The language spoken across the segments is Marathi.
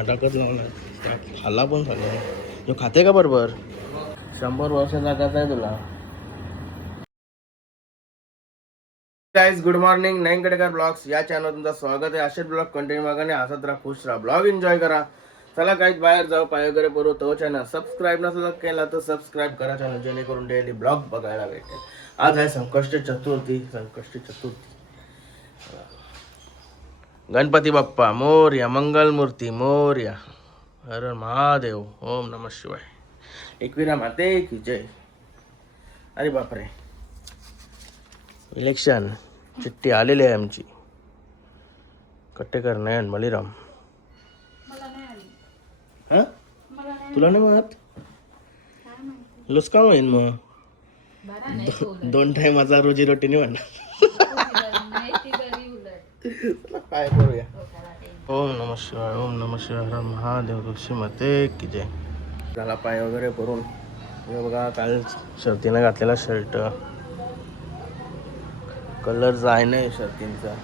नाटकच लावणार खाल्ला पण सगळं जो खाते का बरोबर 100 वर्ष जागाच आहे तुला. गाइस गुड मॉर्निंग नयन कडेकर ब्लॉग्स या चॅनल तुमचं स्वागत आहे. असेच ब्लॉग कंटिन्यू मागाने हसत राहा खुश राहा ब्लॉग एन्जॉय करा. चला काहीच बाहेर जाऊ पाय वगैरे करू. तो चॅनल सबस्क्राईब नसला केला तर सबस्क्राईब करा चॅनल जेणेकरून डेली ब्लॉग बघायला भेटेल. आज आहे संकष्टी चतुर्थी. गणपती बाप्पा मोरया मंगल मूर्ती मोरया हर महादेव ओम नमः शिवाय. एकविरा माते की जय. अरे बापरे इलेक्शन चिठ्ठी आलेली आहे आमची. कट्टेकर नयन मलिराम हा तुला नाही माहित लुसका होईन मग 2 टाइमाचा रोजी रोटी नाही म्हणणार. काय करूया. ओम नमः शिवाय ओम नमः शिवाय हर महादेव तुळशी माते की जय. झाला पाय वगैरे करून हे बघा काल शर्तीनं घातलेला शर्ट कलर जाय नाही शर्टींचा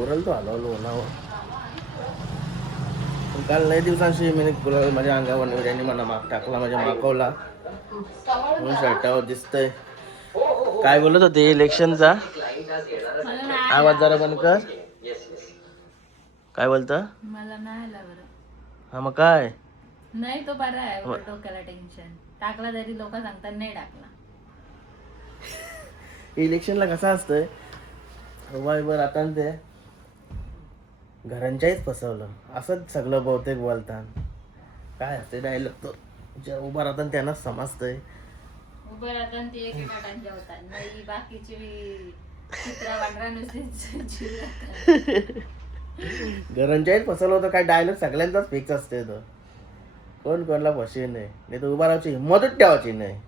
ओरल तो हलवलो उन्हावर. काल लई दिवसांशी मी गुलाल माझ्या अंगावर निवड्याने मला माग टाकला माझ्या मागवला म्हणून शर्टावर दिसतंय. काय बोलत होते इलेक्शनचा आवाज जरा बंद कर. काय बोलता मला नाही आला बरं. हा मग काय नाही तो बरा आहे डोक्याला टेन्शन टाकला तरी लोक सांगतात नाही टाकला. इलेक्शनला कसं असतंय बरं आता ते घरांच्याहीच फसवलं असंच सगळं बहुतेक बोलतात. काय असते डायलॉग तो ज्या उभा राहतात त्यांनाच समजतंय. उभं राहतात ते एकेका टांच्या होतात नाही बाकीची चित्रा वांडरा नुसते घरांच्याहीच फसवलं होतं. काय डायलॉग सगळ्यांचाच फिक्स असते तो. कोण कोणाला फसवी नाही तर उभा राहायची हिंमतच ठेवायची नाही.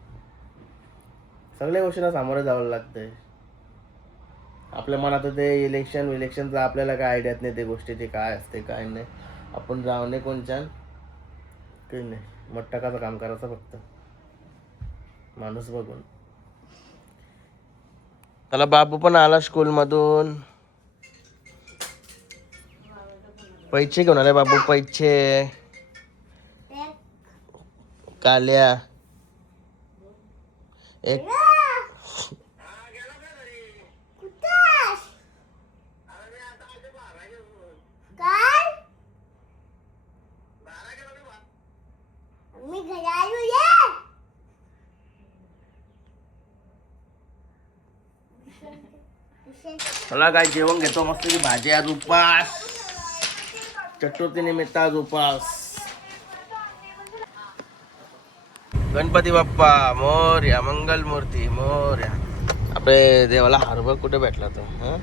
सगळ्या गोष्टींना सामोरं जावं लागतंय. आपल्या मनात ते इलेक्शनचा आपल्याला काय आयडियात नाही ते गोष्टीची काय असते काय नाही. आपण जाऊ नये कोणच्या काही नाही मट्टकाचं काम करायचं फक्त माणूस बघून. त्याला बाबू पण आला स्कूल मधून. पैसे घेऊन आले बाबू पैसे काल्या एक मला काय जेवण घेतो मस्त की भाजी. आज उपास चतुर्थी निमित्त आज उपास. गणपती बाप्पा मोरया मंगल मूर्ती मोरया. आपले देवाला हारबा कुठे भेटला तो हा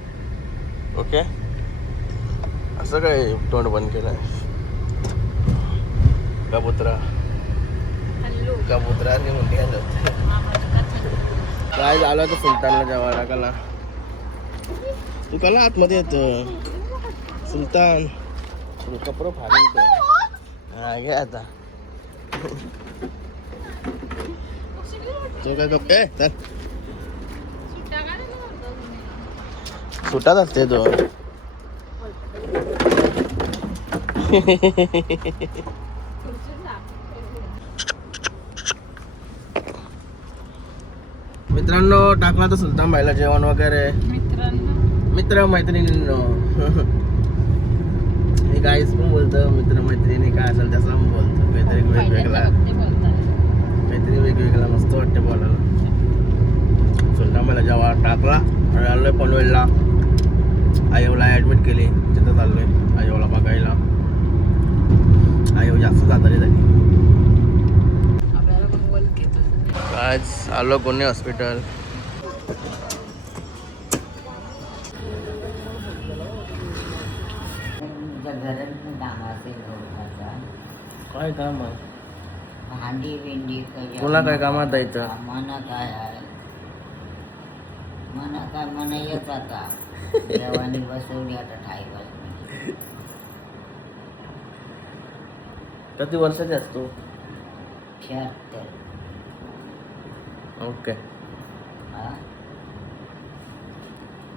ओके असं काय तोंड बंद केलंय. कबुतरा म्हणते काय झालं तर सुलतानला जेवायला कला तू कला आतमध्ये येतो सुलतान कपडं फाडून तो हा घे आता तो काय कप चल सुटात असते तो. मित्रांनो टाकला तर सुलतान भाईला जेवण वगैरे मित्र मैत्रिणींनो. हे गाईस पण बोलतं मित्र मैत्रिणी काय असेल तसं पण बोलतं काहीतरी वेगवेगळा काहीतरी वेगवेगळा मस्त वाटते बोलायला. सुलतान भाईला जेव्हा टाकला आणि आलोय पनवेलला. आयोला ऍडमिट केली तिथं चाललोय आयोला बघायला. आयो जास्त आजारी झाली. आज आलो पुणे हॉस्पिटल. काय काम आहे भांडी भेंडी तुला काय कामात जायचं. मना काय आहे मना येत आता देवाने बसवली आता ठाईवर. किती वर्षाचे असतो. 76. ओके हा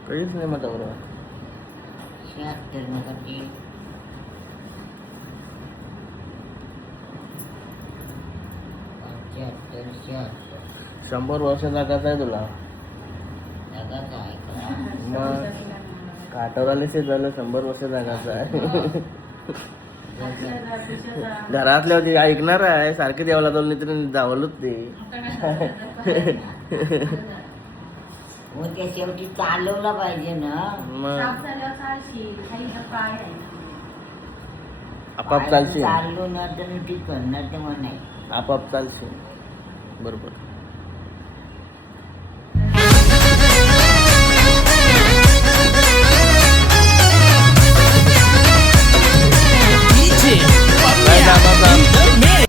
काहीच नाही मग बरोबर. 76 मध्ये 76 100 वर्ष जगायचं आहे तुला. जगाचं आहे का? मग काठवरालीच झालं 100 वर्ष जगायचं आहे. घरातल्या होती ऐकणार आहे सारखे देवाला जाऊन नाही तरी जावलच ते. मग ते शेवटी चालवलं पाहिजे ना. मग आपाप पाय चालशील, चाललो ना तर ठीक ना तर मग नाही. आपाप चालशील. बरोबर.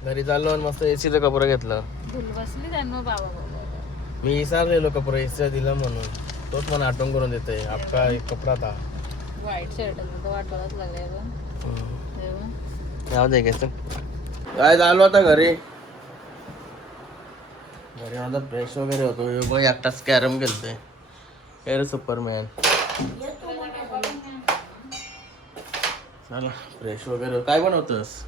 घरी चाललो आणि मस्त एसीचं कपडे घेतलं. बसली त्यांना बाबा मी विसरलेलो कपडे एसीचं दिलं म्हणून तोच मला आठवण करून देतोय. आपका एक कपडा था. व्हाईट शर्ट वाट बघत लागले जाऊ दे घ्यायचं. काय झालो आता घरी आता फ्रेश वगैरे होतो. एकटाच कॅरम खेळतोय. अरे सुपरमॅन. चला फ्रेश वगैरे. काय बनवतोस?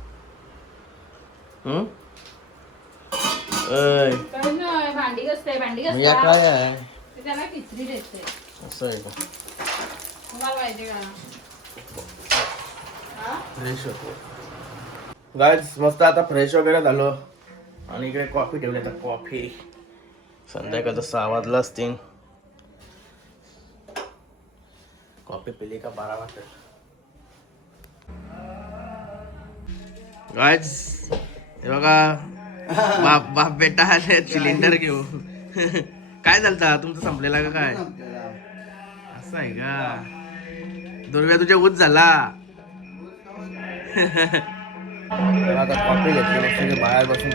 भांडी घासते भांडी काय आहे त्याला खिचडी देते. असं आहे का? तुम्हाला पाहिजे का? फ्रेश होतो गाईज. मस्त आता फ्रेश वगैरे झालो आणि इकडे कॉफी ठेवली. आता कॉफी संध्याकाळचं 6 वाजला असतील. कॉफी पिली का 12 वाजता. गाईज हे बघा बाप बेटा आले सिलेंडर घेऊ. काय झालं तुमचं संपलेला का काय? असं आहे का? दुर्व्या तुझ्या ऊस झाला. आता कॉफी घेतली मस्त बाहेर बसून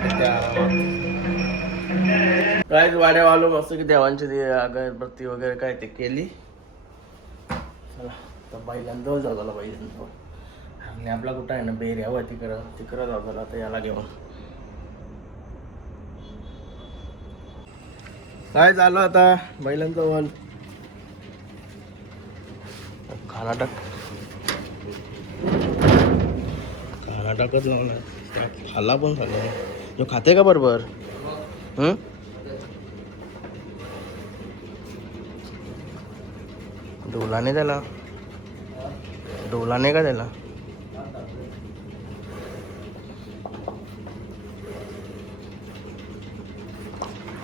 काय वाड्या आलो मस्त की देवांची अगरबत्ती वगैरे काय ते केली. चला तर बैलांजवळ जाऊ झाला. बैलांजवळ आणि आपला कुठं आहे ना बेर यावं तिकडं जाऊ झाला. तर याला घेऊन काय झालं आता बैलांजवळ. कर्नाटकच लावणार. खाल्ला पण झालं. जो खाते का बरोबर? डोलाने त्याला डोलाने का त्याला.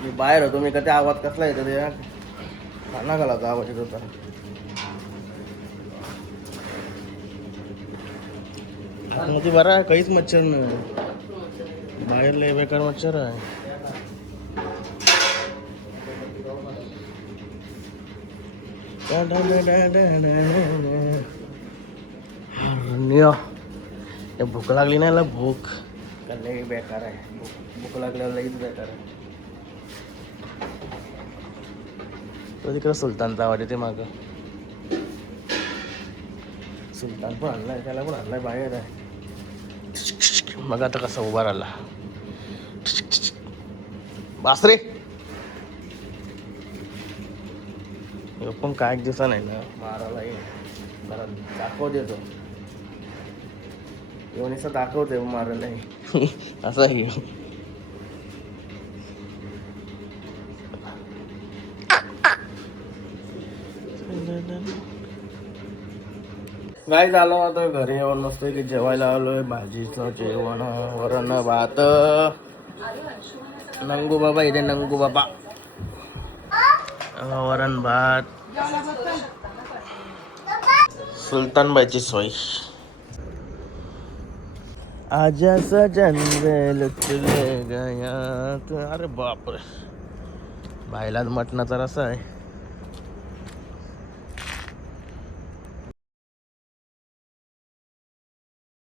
मी बाहेर होतो. मी कधी आवाज कसला येतो ते खाना घालायचा आवाज येत होता. मध्ये बरा आहे काहीच मच्छर नाही. बाहेर लय बेकार मच्छर आहे. भूक लागली नाही ना. भूक लय बेकार आहे. भूक लागल्यावर लईच बेकार आहे. तो तिकडं सुलतानचा आवाज येते मागं. सुलतान पण आणलाय त्याला पण आणलाय बाहेर आहे. मग आता कसा उभा राहिला. बासरे पण काय दिवसा नाही ना मारायला जरा दाखव देतो. एवढीच दाखवते मारायला असं आहे. काय झालं आता घरी येऊन मस्त की जेवायला आलोय. भाजीचं जेवण वरण भात. नंगू बाबा इथे नंगू बाबा. वरण भात. सुलतानबाईची सोय. आजा सजन ले गया. अरे बापरे. बायला मटणाचा रसा आहे.